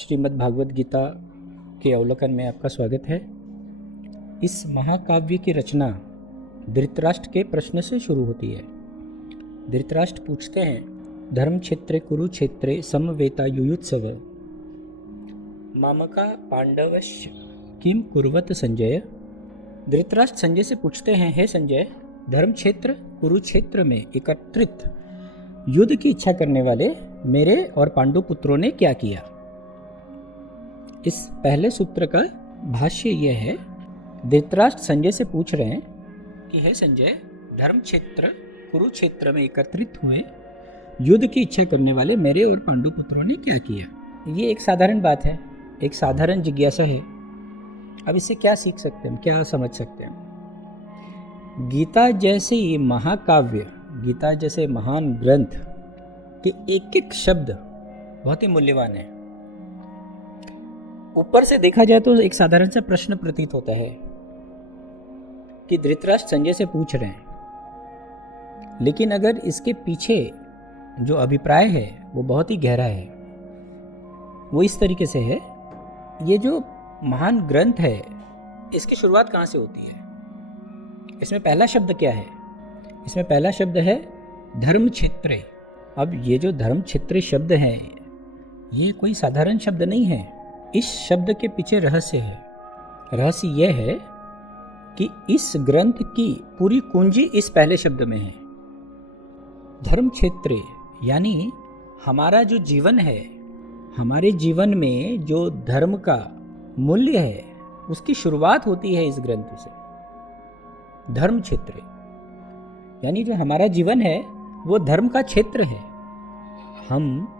श्रीमद् भागवत गीता के अवलोकन में आपका स्वागत है। इस महाकाव्य की रचना धृतराष्ट्र के प्रश्न से शुरू होती है। धृतराष्ट्र पूछते हैं, धर्म क्षेत्रे कुरुक्षेत्रे समवेता युयुत्सव मामका पांडवस्य किम कुर्वत संजय। धृतराष्ट्र संजय से पूछते हैं, हे संजय, धर्म क्षेत्र कुरुक्षेत्र में एकत्रित युद्ध की इच्छा करने वाले मेरे और पांडु पुत्रों ने क्या किया। इस पहले सूत्र का भाष्य यह है, धृतराष्ट्र संजय से पूछ रहे हैं कि हे संजय, धर्म क्षेत्र कुरुक्षेत्र में एकत्रित हुए युद्ध की इच्छा करने वाले मेरे और पांडु पुत्रों ने क्या किया। ये एक साधारण बात है, एक साधारण जिज्ञासा है। अब इससे क्या सीख सकते हैं, क्या समझ सकते हैं। गीता जैसे ये महाकाव्य, गीता जैसे महान ग्रंथ के एक एक शब्द बहुत ही मूल्यवान है। ऊपर से देखा जाए तो एक साधारण सा प्रश्न प्रतीत होता है कि धृतराष्ट्र संजय से पूछ रहे हैं, लेकिन अगर इसके पीछे जो अभिप्राय है वो बहुत ही गहरा है। वो इस तरीके से है, ये जो महान ग्रंथ है इसकी शुरुआत कहाँ से होती है। इसमें पहला शब्द क्या है, इसमें पहला शब्द है धर्म क्षेत्रे। अब ये जो धर्म क्षेत्रे शब्द है ये कोई साधारण शब्द नहीं है। इस शब्द के पीछे रहस्य है। रहस्य यह है कि इस ग्रंथ की पूरी कुंजी इस पहले शब्द में है। धर्म क्षेत्र यानी हमारा जो जीवन है, हमारे जीवन में जो धर्म का मूल्य है उसकी शुरुआत होती है इस ग्रंथ से। धर्म क्षेत्र यानी जो हमारा जीवन है वो धर्म का क्षेत्र है। हम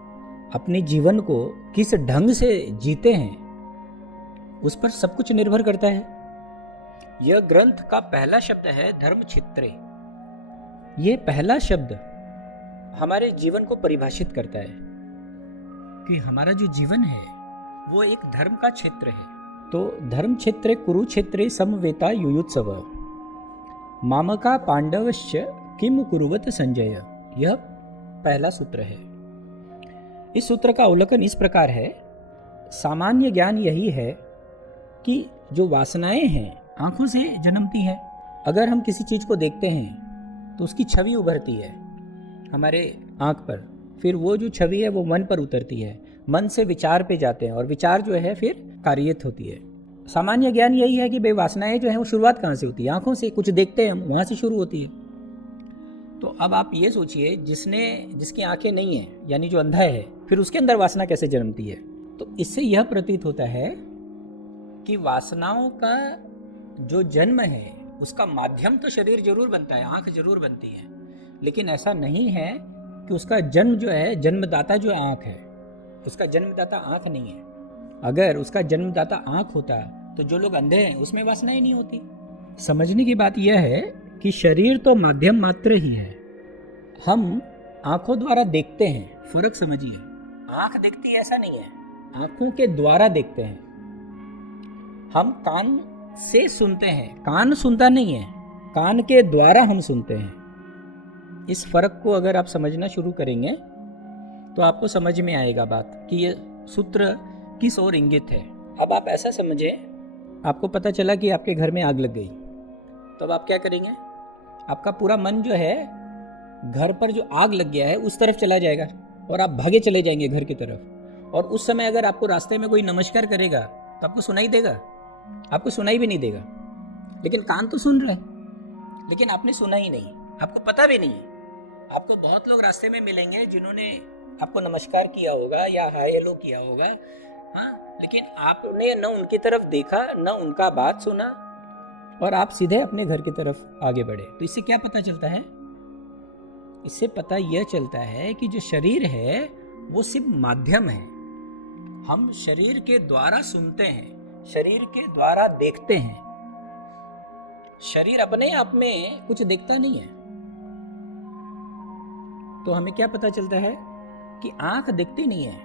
अपने जीवन को किस ढंग से जीते हैं उस पर सब कुछ निर्भर करता है। यह ग्रंथ का पहला शब्द है धर्म क्षेत्रे। यह पहला शब्द हमारे जीवन को परिभाषित करता है कि हमारा जो जीवन है वो एक धर्म का क्षेत्र है। तो धर्म क्षेत्रे कुरुक्षेत्रे समवेता युयुत्सव मामका पांडवस्य किम कुर्वत संजय, यह पहला सूत्र है। इस सूत्र का अवलोकन इस प्रकार है, सामान्य ज्ञान यही है कि जो वासनाएं हैं आंखों से जन्मती हैं। अगर हम किसी चीज को देखते हैं तो उसकी छवि उभरती है हमारे आंख पर, फिर वो जो छवि है वो मन पर उतरती है, मन से विचार पे जाते हैं और विचार जो है फिर कार्यत होती है। सामान्य ज्ञान यही है कि भाई वासनाएं जो है वो शुरुआत कहाँ से होती है, आंखों से। कुछ देखते हैं हम, वहां से शुरू होती है। तो अब आप ये सोचिए, जिसकी आंखें नहीं है यानी जो अंधा है, फिर उसके अंदर वासना कैसे जन्मती है। तो इससे यह प्रतीत होता है कि वासनाओं का जो जन्म है उसका माध्यम तो शरीर जरूर बनता है, आंख जरूर बनती है, लेकिन ऐसा नहीं है कि उसका जन्म जो है, जन्मदाता जो आंख है, उसका जन्मदाता आंख नहीं है। अगर उसका जन्मदाता आंख होता तो जो लोग अंधे हैं उसमें वासनाएं नहीं होती। समझने की बात यह है कि शरीर तो माध्यम मात्र ही है। हम आंखों द्वारा देखते हैं, फर्क समझिए। आंख देखती है ऐसा नहीं है, आंखों के द्वारा देखते हैं। हम कान से सुनते हैं, कान सुनता नहीं है, कान के द्वारा हम सुनते हैं। इस फर्क को अगर आप समझना शुरू करेंगे तो आपको समझ में आएगा बात कि ये सूत्र किस ओर इंगित है। अब आप ऐसा समझे, आपको पता चला कि आपके घर में आग लग गई, तो अब आप क्या करेंगे, आपका पूरा मन जो है घर पर जो आग लग गया है उस तरफ चला जाएगा और आप भागे चले जाएंगे घर की तरफ। और उस समय अगर आपको रास्ते में कोई नमस्कार करेगा तो आपको सुनाई देगा, आपको सुनाई भी नहीं देगा। लेकिन कान तो सुन रहा है, लेकिन आपने सुना ही नहीं, आपको पता भी नहीं है। आपको बहुत लोग रास्ते में मिलेंगे जिन्होंने आपको नमस्कार किया होगा या हाय हेलो किया होगा, हाँ, लेकिन आपने न उनकी तरफ देखा न उनका बात सुना और आप सीधे अपने घर की तरफ आगे बढ़े। तो इससे क्या पता चलता है, इससे पता यह चलता है कि जो शरीर है वो सिर्फ माध्यम है। हम शरीर के द्वारा सुनते हैं, शरीर के द्वारा देखते हैं। शरीर अपने आप में कुछ देखता नहीं है। तो हमें क्या पता चलता है कि आंख देखती नहीं है,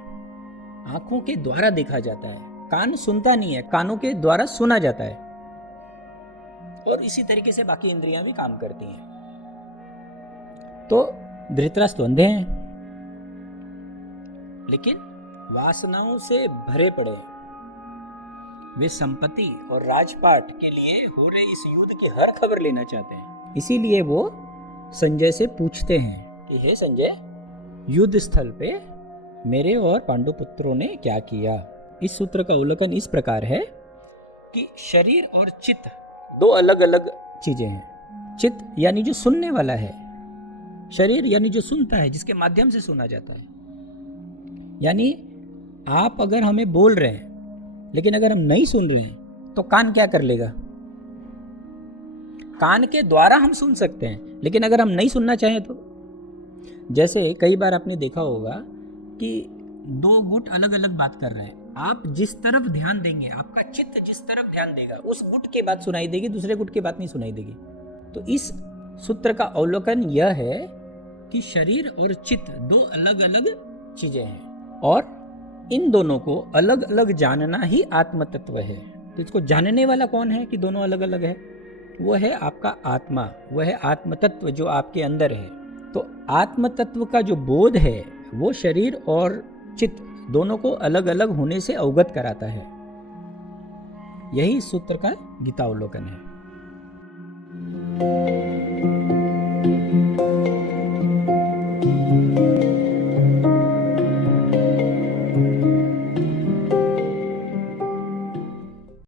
आंखों के द्वारा देखा जाता है। कान सुनता नहीं है, कानों के द्वारा सुना जाता है। और इसी तरीके से बाकी इंद्रियां भी काम करती हैं। तो धृतराष्ट्र अंधे हैं, लेकिन वासनाओं से भरे पड़े हैं। वे संपत्ति और राजपाट के लिए हो रहे इस युद्ध की हर खबर लेना चाहते हैं। इसीलिए वो संजय से पूछते हैं कि हे संजय, युद्ध स्थल पे मेरे और पांडु पुत्रों ने क्या किया। इस सूत्र का अवलोकन इस प्रकार है कि शरीर और चित्त दो अलग अलग चीजें हैं। चित्त यानी जो सुनने वाला है, शरीर यानी जो सुनता है, जिसके माध्यम से सुना जाता है। यानी आप अगर हमें बोल रहे हैं लेकिन अगर हम नहीं सुन रहे हैं तो कान क्या कर लेगा? कान के द्वारा हम सुन सकते हैं, लेकिन अगर हम नहीं सुनना चाहें तो, जैसे कई बार आपने देखा होगा कि दो गुट अलग अलग बात कर रहे हैं। आप जिस तरफ ध्यान देंगे, आपका चित्त जिस तरफ ध्यान देगा, उस गुट की बात सुनाई देगी, दूसरे गुट की बात नहीं सुनाई देगी। तो इस सूत्र का अवलोकन यह है कि शरीर और चित्त दो अलग अलग चीजें हैं और इन दोनों को अलग अलग जानना ही आत्म तत्व है। तो इसको जानने वाला कौन है कि दोनों अलग अलग है? वो है आपका आत्मा, वो है आत्म तत्व जो आपके अंदर है। तो आत्म तत्व का जो बोध है वो शरीर और चित्त दोनों को अलग अलग होने से अवगत कराता है। यही सूत्र का गीतावलोकन है।